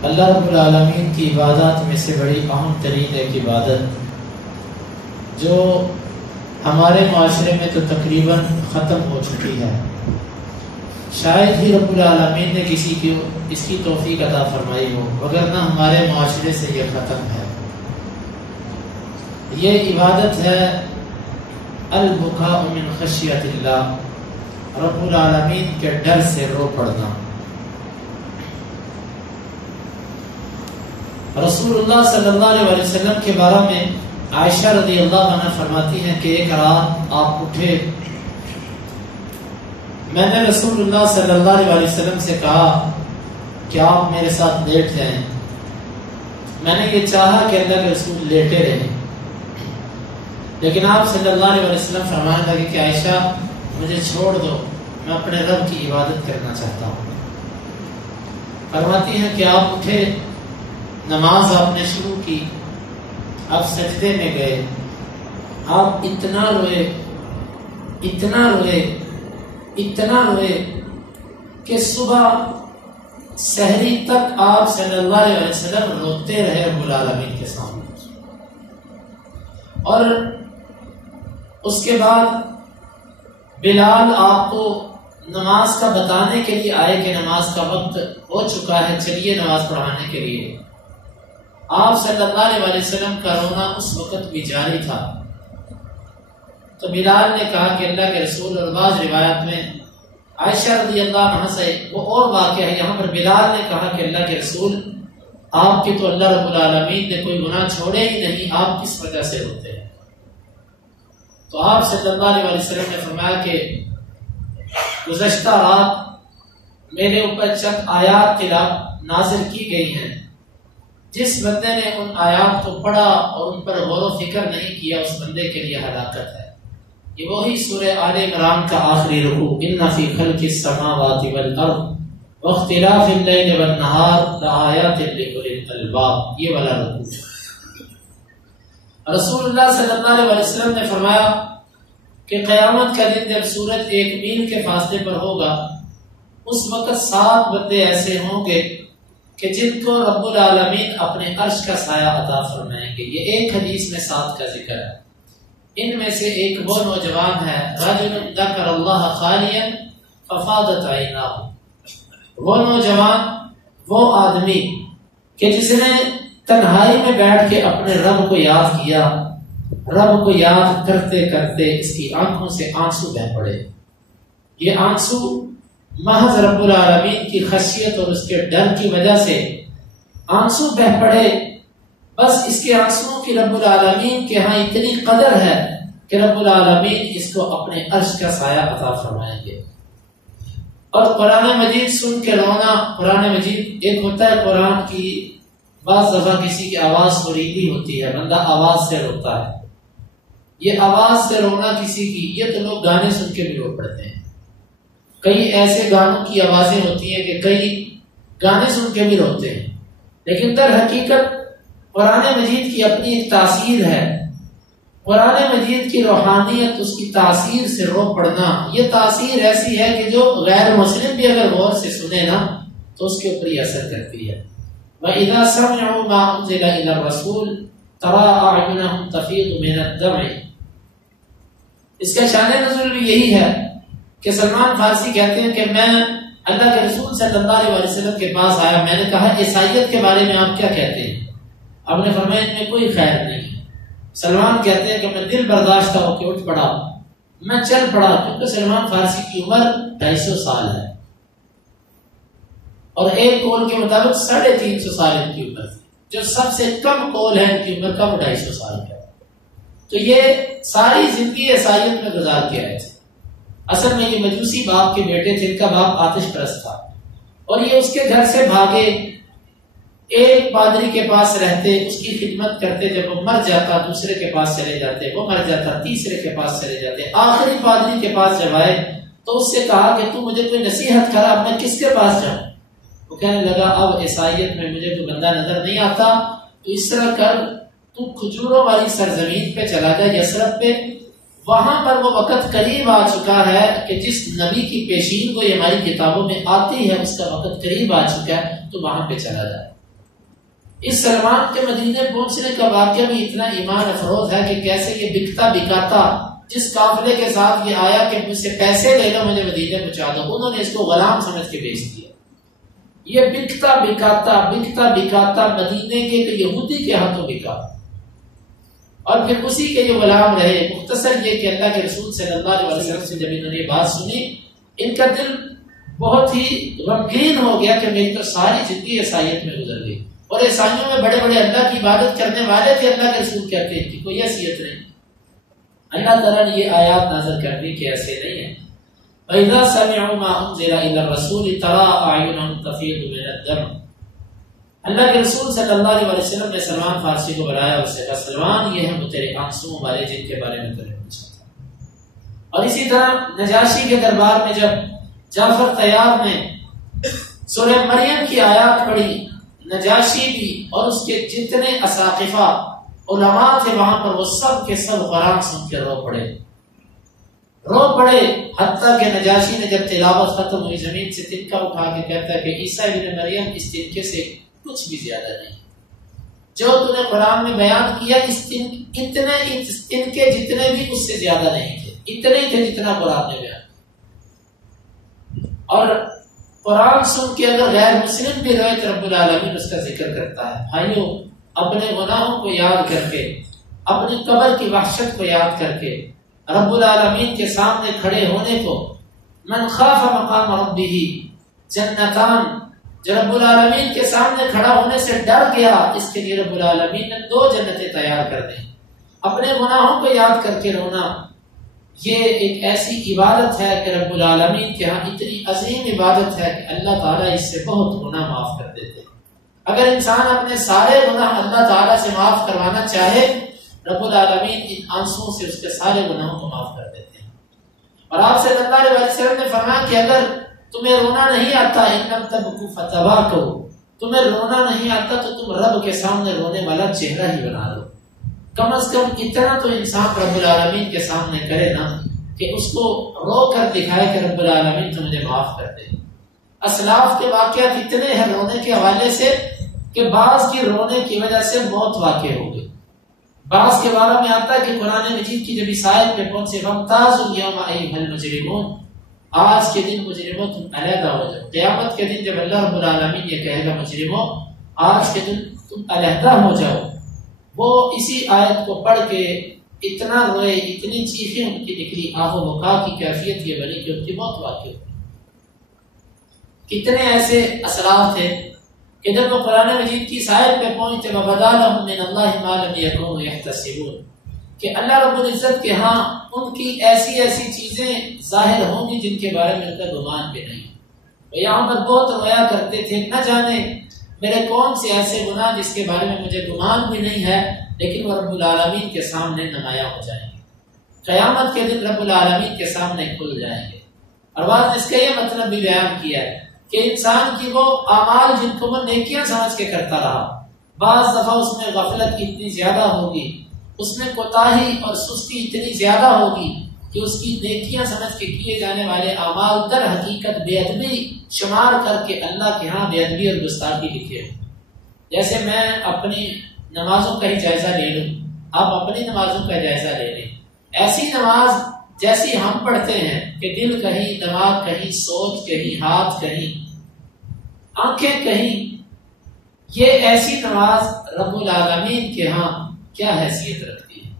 اللہ رب العالمین کی عبادات میں سے بڑی اہم ترین ایک عبادت جو ہمارے معاشرے میں تو تقریباً ختم ہو چکی ہے، شاید ہی رب العالمین نے کسی کو اس کی توفیق عطا فرمائی ہو، وگرنہ ہمارے معاشرے سے یہ ختم ہے۔ یہ عبادت ہے البکاء من خشیت اللہ، رب العالمین کے ڈر سے رو پڑنا۔ رسول اللہ صلی اللہ علیہ وسلم کے بارے میں عائشہ رضی اللہ عنہ فرماتی ہیں کہ ایک رات آپ اٹھے، میں نے رسول اللہ صلی اللہ علیہ وسلم سے کہا کہ آپ میرے ساتھ لیٹ جائیں۔ میں نے یہ چاہا کہ اللہ کے رسول لیٹے رہیں، لیکن آپ صلی اللہ علیہ وسلم فرمانے لگے کہ عائشہ مجھے چھوڑ دو، میں اپنے رب کی عبادت کرنا چاہتا ہوں۔ فرماتی ہیں کہ آپ اٹھے، نماز آپ نے شروع کی، آپ سجدے میں گئے، آپ اتنا روئے اتنا روئے اتنا روئے کہ صبح سحری تک آپ صلی اللہ علیہ وسلم روتے رہے رب العالمین کے سامنے۔ اور اس کے بعد بلال آپ کو نماز کا بتانے کے لیے آئے کہ نماز کا وقت ہو چکا ہے، چلیے نماز پڑھانے کے لیے۔ آپ صلی اللہ علیہ وسلم کا رونا اس وقت بھی جاری تھا، تو بلال نے کہا کہ اللہ کے رسول، اور بعض روایت میں عائشہ رضی اللہ عنہ سے وہ اور واقعہ ہے، یہاں پر بلال نے کہا کہ اللہ کے رسول آپ کی تو اللہ رب العالمین نے کوئی گناہ چھوڑے ہی نہیں، آپ کس وجہ سے روتے ہیں؟ تو آپ صلی اللہ علیہ وسلم نے فرمایا کہ گزشتہ رات میرے اوپر چند آیات نازل کی گئی ہیں، جس بندے نے ان آیات کو پڑھا اور ان پر غور و فکر نہیں کیا اس بندے کے لیے ہلاکت ہے۔ یہ وہی سورہ آل عمران کا آخری رکوع، ان فی خلق السماوات والارض واختلاف اللیل والنہار لآیات لأولی الالباب، یہ والا رکوع۔ رسول اللہ صلی اللہ علیہ وسلم نے فرمایا کہ قیامت کا دن جب سورج 1 میل کے فاصلے پر ہوگا، اس وقت 7 بندے ایسے ہوں گے کہ جن کو رب العالمین اپنے عرش کا سایہ عطا فرمائیں گے۔ یہ ایک حدیث میں 7 کا ذکر ہے۔ ان میں سے ایک وہ نوجوان ہے، رجل ذکر اللہ خالیا ففاضت عیناہ، وہ نوجوان، وہ آدمی کہ جس نے تنہائی میں بیٹھ کے اپنے رب کو یاد کیا، رب کو یاد کرتے کرتے اس کی آنکھوں سے آنسو بہہ پڑے۔ یہ آنسو محض رب العالمین کی خشیت اور اس کے ڈر کی وجہ سے آنسو بہہ پڑے، بس اس کے آنسوؤں کی رب العالمین کے ہاں اتنی قدر ہے کہ رب العالمین اس کو اپنے عرش کا سایہ عطا فرمائیں گے۔ اور قرآن مجید سن کے رونا، قرآن مجید ایک ہوتا ہے قرآن کی، بعض دفعہ کسی کی آواز سریلی ہوتی ہے، بندہ آواز سے روتا ہے، یہ آواز سے رونا کسی کی، یہ تو لوگ گانے سن کے بھی رو پڑتے ہیں۔ کئی ایسے گانوں کی آوازیں ہوتی ہیں کہ کئی گانے سن کے بھی روتے ہیں، لیکن در حقیقت قرآن مجید کی اپنی ایک تاثیر ہے۔ قرآن مجید کی روحانیت، اس کی تاثیر سے رو پڑنا، یہ تاثیر ایسی ہے کہ جو غیر مسلم بھی اگر غور سے سنے نا تو اس کے اوپر یہ اثر کرتی ہے۔ وَإِذَا سَمِعُوا مَا أُنزِلَ إِلَى الرَّسُولِ تَرَىٰ أَعْيُنَهُمْ تَفِيضُ مِنَ الدَّمْعِ، اس کا شان نزول بھی یہی ہے کہ سلمان فارسی کہتے ہیں کہ میں اللہ کے رسول صلی اللہ علیہ وسلم کے پاس آیا، میں نے کہا عیسائیت کے بارے میں آپ کیا کہتے ہیں؟ آپ نے فرمایا ان میں کوئی خیر نہیں ہے۔ سلمان کہتے ہیں کہ میں دل برداشتہ ہو کے اٹھ پڑا، میں چل پڑا، کیونکہ سلمان فارسی کی عمر 250 سال ہے، اور ایک قول کے مطابق 350 سال ان کی عمر تھی، جو سب سے کم قول ہے ان کی عمر کا وہ 250 سال کا ہے۔ تو یہ ساری زندگی عیسائیت میں گزار کے آئے تھے۔ اصل میں یہ مجوسی باپ کے بیٹے تھے، ان کا باپ آتش پرست تھا، اور یہ اس کے گھر سے بھاگے، ایک پادری کے پاس رہتے، اس کی خدمت کرتے، جب وہ مر جاتا دوسرے کے پاس چلے جاتے، وہ مر جاتا تیسرے کے پاس چلے جاتے، آخری پادری کے پاس جب آئے تو اس سے کہا کہ تو مجھے کوئی نصیحت کرا، اب میں کس کے پاس جاؤں؟ وہ کہنے لگا اب عیسائیت میں مجھے کوئی بندہ نظر نہیں آتا، تو اس طرح کر تو کھجوروں والی سرزمین پہ چلا جا، یثرب پہ، وہاں پر وہ وقت قریب آ چکا ہے کہ جس نبی کی پیشین کو یہ ہماری کتابوں میں آتی ہے، اس کا وقت قریب آ چکا ہے، تو وہاں پہ چلا جائے۔ اس سلمان کے مدینے پہنچنے کا واقعہ بھی اتنا ایمان افروز ہے کہ کیسے یہ بکتا بکاتا جس قافلے کے ساتھ یہ آیا کہ مجھ سے پیسے لے لو مجھے مدینے پہنچا دو، انہوں نے اس کو غلام سمجھ کے بیچ دیا۔ یہ بکتا بکاتا مدینے کے یہودی کے ہاتھوں بکا، اور پھر اسی کے جو غلام رہے۔ مختصر یہ کہ اللہ کے رسول صلی اللہ علیہ وسلم سے جب انہوں نے یہ بات سنی، ان کا دل بہت ہی غمگین ہو گیا کہ میری تو ساری زندگی عیسائیت میں گزر گئی، اور عیسائیوں میں بڑے بڑے اللہ کی عبادت کرنے والے تھے، اللہ کے رسول کہتے ہیں کہ کوئی حیثیت نہیں۔ اللہ تعالیٰ نے یہ آیات نازل کر دی کہ ایسے نہیں ہے۔ وَإِذَا سَمِعُوا مَا أُنزِلَ إِلَى الرَّسُولِ تَرَىٰ أَعْيُنَهُمْ تَفِيضُ مِنَ الدَّمْعِ۔ اللہ کے رسول صلی اللہ علیہ وسلم نے سلمان فارسی کو بلایا اور سے کہا سلمان یہ ہیں وہ تیرے آنسوؤں والے جن کے بارے میں تمہیں پوچھا تھا۔ اور اسی طرح نجاشی کے دربار میں جب جعفر طیار نے سورہ مریم کی آیات پڑھی، نجاشی بھی اور اس کے جتنے اساقفہ علماء تھے وہاں پر، وہ سب کے سب قرآن سن کے رو پڑے، حتیٰ کہ نجاشی نے جب تلاوت ختم ہوئی زمین سے تنکا اٹھا کے کہتا ہے کہ عیسیٰ ابن مریم اس تنکے سے کچھ بھی زیادہ نہیں، جو تو نے قرآن میں بیان کیا اس تنکے جتنے بھی اس سے زیادہ نہیں تھے، اتنے ہی تھے جتنا قرآن نے بیان۔ اور قرآن سن کے اگر غیر مسلم بھی روئے تو رب العالمین اس کا ذکر کرتا ہے۔ بھائیو، اپنے گناہوں کو یاد کر کے، اپنی قبر کی وحشت کو یاد کر کے، رب العالمین کے سامنے کھڑے ہونے کو، من خاف مقام ربہ جنتان، جو رب العالمین کے سامنے کھڑا ہونے سے ڈر گیا، اس کے لیے رب العالمین نے 2 جنتیں تیار کر دیں۔ اپنے گناہوں کو یاد کر کے رونا یہ ایک ایسی عبادت ہے کہ رب العالمین کے ہاں اتنی عظیم عبادت ہے کہ اللہ تعالیٰ اس سے بہت گناہ معاف کر دیتے ہیں۔ اگر انسان اپنے سارے گناہ اللہ تعالیٰ سے معاف کروانا چاہے، رب العالمین ان آنسوؤں سے اس کے سارے گناہوں کو معاف کر دیتے ہیں۔ اور آپ صلی اللہ علیہ وسلم نے فرمایا کہ اگر تمہیں رونا نہیں آتا، ان لم تبکوا فتباکوا، تمہیں رونا نہیں آتا تو تم رب کے سامنے رونے والا چہرہ ہی بنا لو۔ کم از کم اتنا تو انسان رب العالمین کے سامنے کرے نا کہ اس کو رو کر دکھائے کہ رب العالمین تو مجھے معاف کر دے۔ اسلاف کے واقعات اتنے ہیں رونے کے حوالے سے کہ بعض کی رونے کی وجہ سے موت واقع ہو گئی۔ بعض کے بارے میں آتا ہے کہ قرآن مجید کی جب عیسائیت پہ پہنچے وَامْتَازُوا الْيَوْمَ أَيُّهَا الْمُجْرِمُونَ، آج کے دن مجرموں تم علیحدہ ہو جاؤ۔ قیامت کے دن جب اللہ رب العالمین یہ کہے گا مجرموں آج کے دن تم علیحدہ ہو جاؤ، وہ اسی آیت کو پڑھ کے اتنا روئے، اتنی چیخیں ان کی نکلی، آہ و بکا کی کیفیت یہ بنی کہ ان کی موت واقع ہوئی۔ کتنے ایسے اسلاف تھے کہ جب وہ قرآن مجید کی آیت پہ پہنچتے وَبَدَا لَهُم مِّنَ اللَّهِ مَا لَمْ يَكُونُوا يَحْتَسِبُونَ، کہ اللہ رب العزت کے ہاں ان کی ایسی چیزیں ظاہر ہوں گی جن کے بارے میں ان کا گمان بھی نہیں۔ وہ یہاں پر بہت رویا کرتے تھے، نہ جانے میرے کون سے ایسے گناہ جس کے بارے میں مجھے گمان بھی نہیں ہے، لیکن وہ رب العالمین کے سامنے نمایاں ہو جائیں گے، قیامت کے دن رب العالمین کے سامنے کھل جائیں گے۔ اور بعد اس کا یہ مطلب بھی بیان کیا ہے کہ انسان کی وہ اعمال جن کو وہ نیکیاں سمجھ کے کرتا رہا، بعض دفعہ اس میں غفلت اتنی زیادہ ہوگی، اس میں کوتاہی اور سستی اتنی زیادہ ہوگی کہ اس کی نیکیاں سمجھ کے کیے جانے والے اعمال در حقیقت بے ادبی شمار کر کے اللہ کے ہاں بے ادبی اور گستاخی لکھے ہوں۔ جیسے میں اپنی نمازوں کا ہی جائزہ لے لوں، آپ اپنی نمازوں کا جائزہ لے لیں، ایسی نماز جیسی ہم پڑھتے ہیں کہ دل کہیں، دماغ کہیں، سوچ کہیں، ہاتھ کہیں، آنکھیں کہیں، یہ ایسی نماز رب العالمین کے ہاں کیا حیثیت رکھتی ہے۔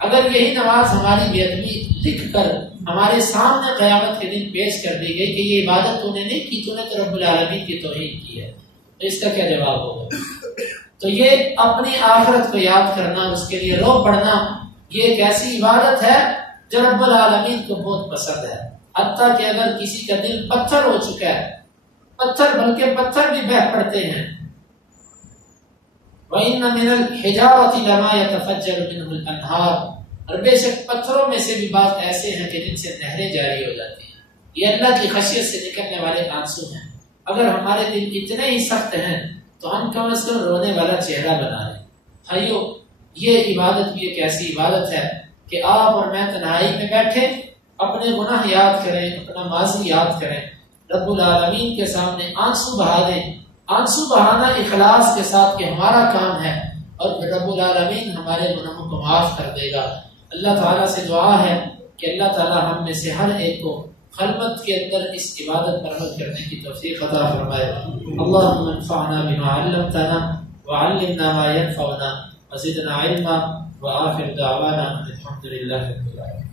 اگر یہی نماز ہماری بے ادبی لکھ کر ہمارے سامنے قیامت کے دن پیش کر دی گئی کہ یہ عبادت تو نے نہیں کی، تو نے تو رب العالمین کی توہین کی ہے، تو اس کا کیا جواب ہوگا؟ تو یہ اپنی آخرت کو یاد کرنا، اس کے لیے رو پڑھنا، یہ ایک ایسی عبادت ہے جو رب العالمین کو بہت پسند ہے۔ حتیٰ کہ اگر کسی کا دل پتھر ہو چکا ہے، پتھر بلکہ پتھر بھی بہہ پڑتے ہیں، وَإِنَّ مِنَ الْحِجَارَةِ لَمَا يَتَفَجَّرُ مِنْهُ الْأَنْهَارُ، اور بے شک پتھروں میں سے بھی بات ایسے ہیں کہ جن سے نہریں جاری ہو جاتی ہیں۔ یہ اللہ کی خشیت سے نکلنے والے آنسو ہیں۔ اگر ہمارے دل اتنے ہی سخت ہیں تو ہم کم از کم رونے والا چہرہ بنا لیں۔ بھائیو، یہ عبادت بھی ایک ایسی عبادت ہے کہ آپ اور میں تنہائی میں بیٹھے اپنے گناہ یاد کریں، اپنا ماضی یاد کریں، رب العالمین کے سامنے آنسو بہا دیں، آنسو بہانا اخلاص کے ساتھ کہ ہمارا کام ہے، اور رب العالمین ہمارے گناہوں کو معاف کر دے گا۔ اللہ تعالیٰ سے دعا ہے کہ اللہ تعالیٰ ہم میں سے ہر ایک کو خلوت کے اندر اس عبادت پر عمل کرنے کی توفیق عطا فرمائے۔ اللہم انفعنا بما علمتنا وعلمنا ما ينفعنا وزدنا علما وآخر دعوانا الحمد للہ رب العالمین۔